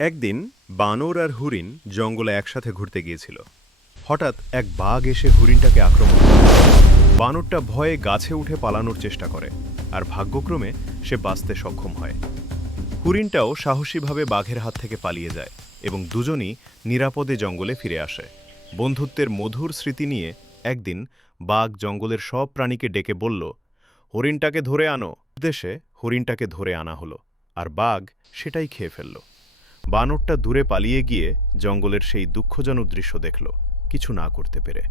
একদিন বানর আর হরিণ জঙ্গলে একসাথে ঘুরতে গিয়েছিল। হঠাৎ এক বাঘ এসে হরিণটাকে আক্রমণ করে। বানরটা ভয়ে গাছে উঠে পালানোর চেষ্টা করে, আর ভাগ্যক্রমে সে বাঁচতে সক্ষম হয়। হরিণটাও সাহসীভাবে বাঘের হাত থেকে পালিয়ে যায় এবং দুজনই নিরাপদে জঙ্গলে ফিরে আসে। বন্ধুত্বের মধুর স্মৃতি নিয়ে একদিন বাঘ জঙ্গলের সব প্রাণীকে ডেকে বলল, হরিণটাকে ধরে আনো। উদ্দেশ্যে হরিণটাকে ধরে আনা হলো, আর বাঘ সেটাই খেয়ে ফেলল। বানরটা দূরে পালিয়ে গিয়ে জঙ্গলের সেই দুঃখজনক দৃশ্য দেখল, কিছু না করতে পেরে।